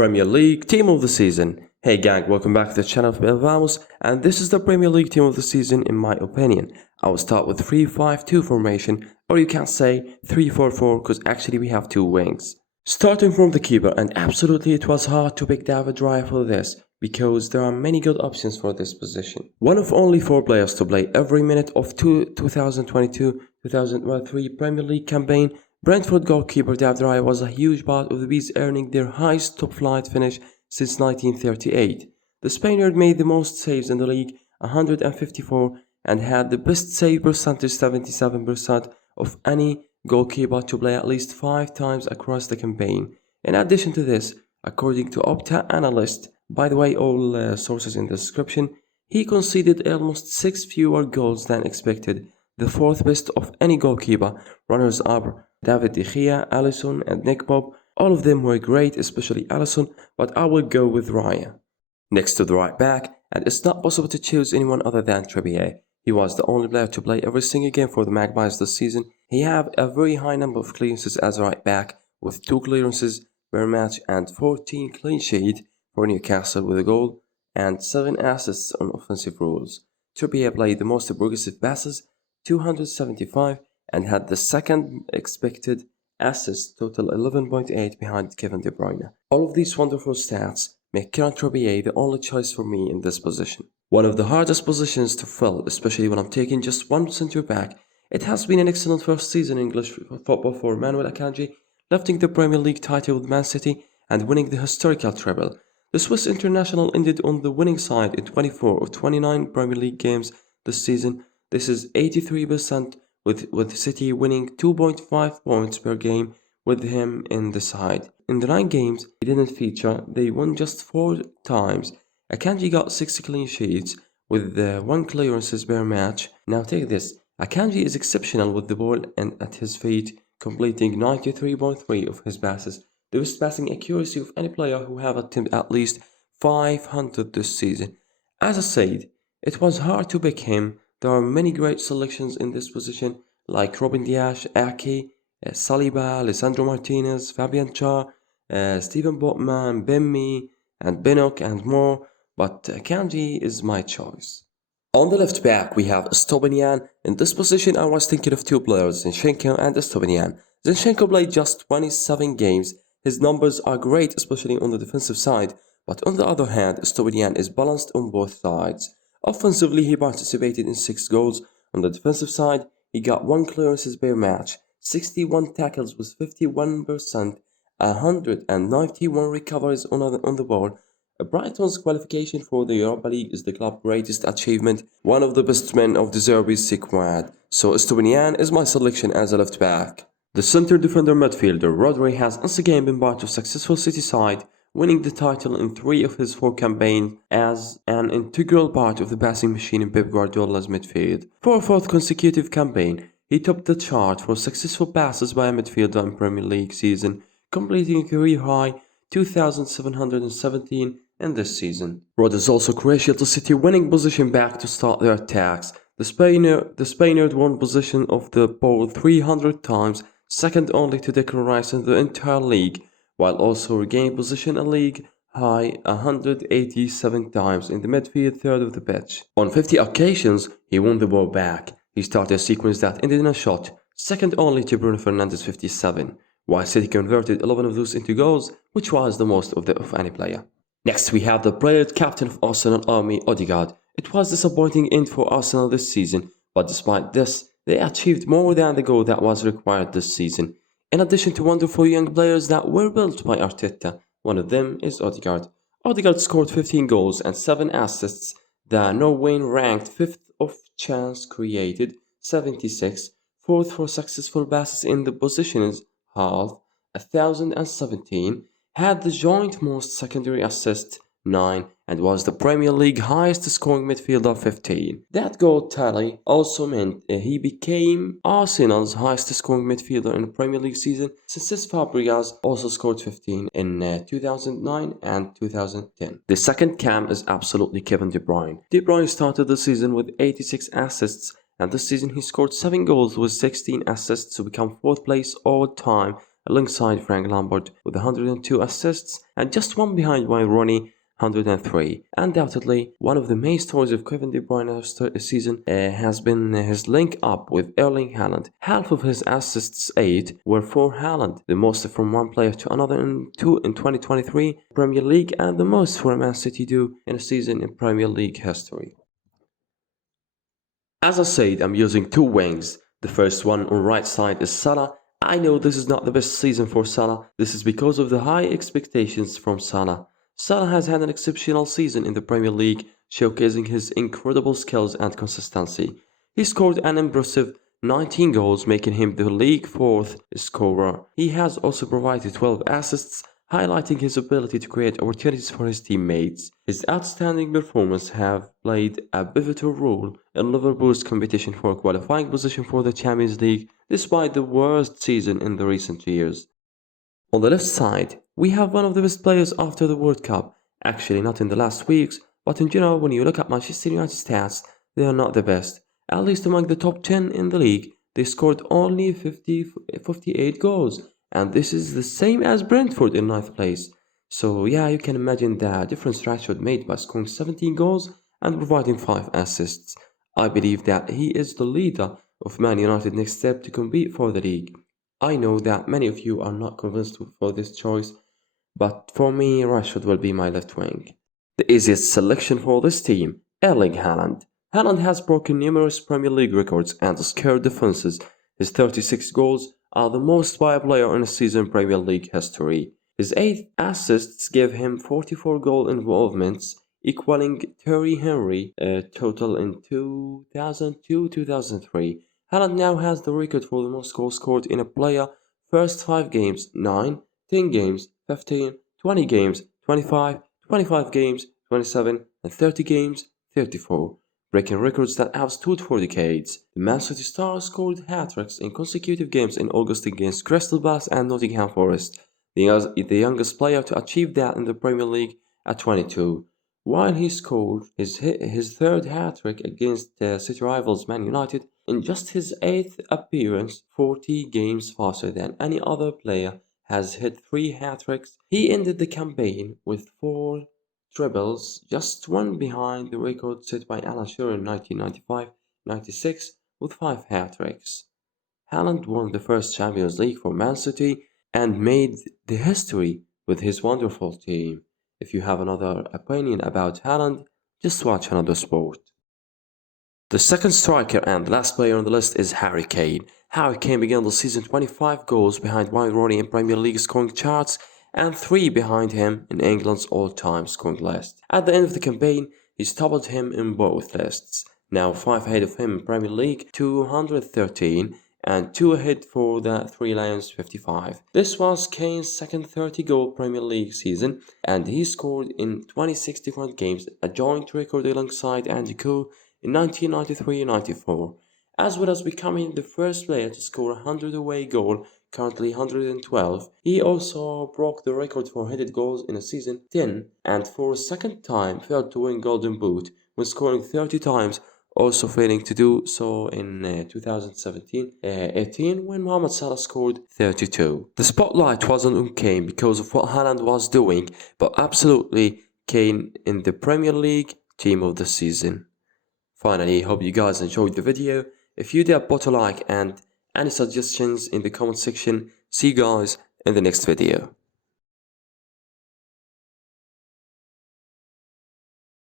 Premier League Team of the Season. Hey gang, welcome back to the channel of Vamos, and this is the Premier League Team of the Season in my opinion. I will start with 3-5-2 formation, or you can say 3-4-4 because actually we have two wings. Starting from the keeper, and absolutely it was hard to pick David Raya for this, because there are many good options for this position. One of only 4 players to play every minute of 2022-2023 Premier League campaign, Brentford goalkeeper David Raya was a huge part of the Bees earning their highest top-flight finish since 1938. The Spaniard made the most saves in the league, 154, and had the best save percentage, 77%, of any goalkeeper to play at least 5 times across the campaign. In addition to this, according to Opta analyst, by the way, all sources in the description, he conceded almost 6 fewer goals than expected, the 4th best of any goalkeeper. Runners up David De Gea, Alisson, and Nick Pope. All of them were great, especially Alisson, but I will go with Raya. Next to the right back, and it's not possible to choose anyone other than Trippier. He was the only player to play every single game for the Magpies this season. He had a very high number of clearances as right back, with 2 clearances per match and 14 clean sheets for Newcastle with a goal and 7 assists on offensive rules. Trippier played the most progressive passes, 275, and had the second expected assists, total 11.8 behind Kevin De Bruyne. All of these wonderful stats make Kieran Trippier the only choice for me in this position. One of the hardest positions to fill, especially when I'm taking just one centre back. It has been an excellent first season in English football for Manuel Akanji, lifting the Premier League title with Man City and winning the historical treble. The Swiss international ended on the winning side in 24 of 29 Premier League games this season. This is 83%, with City winning 2.5 points per game with him in the side. In the 9 games he didn't feature, they won just 4 times. Akanji got 6 clean sheets with 1 clearances per match. Now take this, Akanji is exceptional with the ball and at his feet, completing 93.3% of his passes, the best passing accuracy of any player who have attempted at least 500 this season. As I said, it was hard to pick him. There are many great selections in this position, like Robin Dias, Ake, Saliba, Lisandro Martinez, Fabian Schär, Steven Botman, Ben and Benok and more, but Akanji is my choice. On the left back we have Stobinian. In this position I was thinking of 2 players, Zinchenko and Stobinian. Zinchenko played just 27 games. His numbers are great, especially on the defensive side, but on the other hand, Stobinian is balanced on both sides. Offensively, he participated in 6 goals. On the defensive side, he got 1 clearances per match, 61 tackles with 51%, 191 recoveries on the ball. Brighton's qualification for the Europa League is the club's greatest achievement, one of the best men of the Zerbi's squad, so Stobinian is my selection as a left back. The center defender midfielder Rodri has once again been part of successful City side, winning the title in 3 of his 4 campaigns as an integral part of the passing machine in Pep Guardiola's midfield. For a 4th consecutive campaign, he topped the chart for successful passes by a midfielder in Premier League season, completing a career-high 2,717 in this season. Rod is also crucial to City winning position back to start their attacks. The Spaniard won possession of the ball 300 times, second only to Declan Rice in the entire league, while also regaining position a league high 187 times in the midfield third of the pitch. On 50 occasions, he won the ball back. He started a sequence that ended in a shot, second only to Bruno Fernandes' 57, while City converted 11 of those into goals, which was the most of any player. Next we have the brilliant captain of Arsenal Army, Odegaard. It was a disappointing end for Arsenal this season, but despite this, they achieved more than the goal that was required this season. In addition to wonderful young players that were built by Arteta, one of them is Odegaard. Odegaard scored 15 goals and 7 assists. The Norwegian ranked 5th of chance created, 76, 4th for successful passes in the positions, half, 1,017, had the joint most secondary assists, 9, and was the Premier League highest scoring midfielder, 15. That goal tally also meant he became Arsenal's highest scoring midfielder in the Premier League season, since Fabregas also scored 15 in 2009 and 2010. The second cam is absolutely Kevin De Bruyne. De Bruyne started the season with 86 assists, and this season he scored 7 goals with 16 assists to become 4th place all time alongside Frank Lampard with 102 assists and just one behind Wayne Rooney, 103. Undoubtedly, one of the main stories of Kevin De Bruyne's season has been his link up with Erling Haaland. Half of his assists, 8, were for Haaland, the most from one player to another in 2023 Premier League, and the most for Man City do in a season in Premier League history. As I said, I'm using two wings. The first one on right side is Salah. I know this is not the best season for Salah. This is because of the high expectations from Salah. Salah has had an exceptional season in the Premier League, showcasing his incredible skills and consistency. He scored an impressive 19 goals, making him the league fourth scorer. He has also provided 12 assists, highlighting his ability to create opportunities for his teammates. His outstanding performance have played a pivotal role in Liverpool's competition for a qualifying position for the Champions League, despite the worst season in the recent years. On the left side, we have one of the best players after the World Cup. Actually, not in the last weeks, but in general, when you look at Manchester United stats, they are not the best. At least among the top 10 in the league, they scored only 58 goals, and this is the same as Brentford in 9th place. So yeah, you can imagine the difference Rashford made by scoring 17 goals and providing 5 assists. I believe that he is the leader of Man United's next step to compete for the league. I know that many of you are not convinced for this choice, but for me, Rashford will be my left wing. The easiest selection for this team, Erling Haaland. Haaland has broken numerous Premier League records and scared defenses. His 36 goals are the most by a player in a season in Premier League history. His 8 assists give him 44 goal involvements, equaling Thierry Henry's total in 2002-2003. Haaland now has the record for the most goals scored in a player first 5 games, 9, 10 games, 15, 20 games, 25, 25 games, 27, and 30 games, 34, breaking records that have stood for decades. The Man City star scored hat-tricks in consecutive games in August against Crystal Palace and Nottingham Forest, the youngest player to achieve that in the Premier League at 22. While he scored his third hat-trick against City rivals Man United in just his 8th appearance, 40 games faster than any other player has hit 3 hat-tricks. He ended the campaign with 4 trebles, just one behind the record set by Alan Shearer in 1995-96 with 5 hat-tricks. Haaland won the first Champions League for Man City and made the history with his wonderful team. If you have another opinion about Haaland, just watch another sport. The second striker and last player on the list is Harry Kane. Harry Kane began the season 25 goals behind Wayne Rooney in Premier League scoring charts and 3 behind him in England's all-time scoring list. At the end of the campaign, he toppled him in both lists, now 5 ahead of him in Premier League, 213, and 2 ahead for the Three Lions, 55. This was Kane's second 30-goal Premier League season, and he scored in 26 different games, a joint record alongside Andy Cole in 1993-94, as well as becoming the first player to score 100 away goal, currently 112. He also broke the record for headed goals in a season, 10, and for a second time failed to win Golden Boot when scoring 30 times, also failing to do so in 2017-18 when Mohamed Salah scored 32. The spotlight wasn't on Kane because of what Haaland was doing, but absolutely Kane in the Premier League Team of the Season. Finally, hope you guys enjoyed the video. If you did, put a like and any suggestions in the comment section. See you guys in the next video.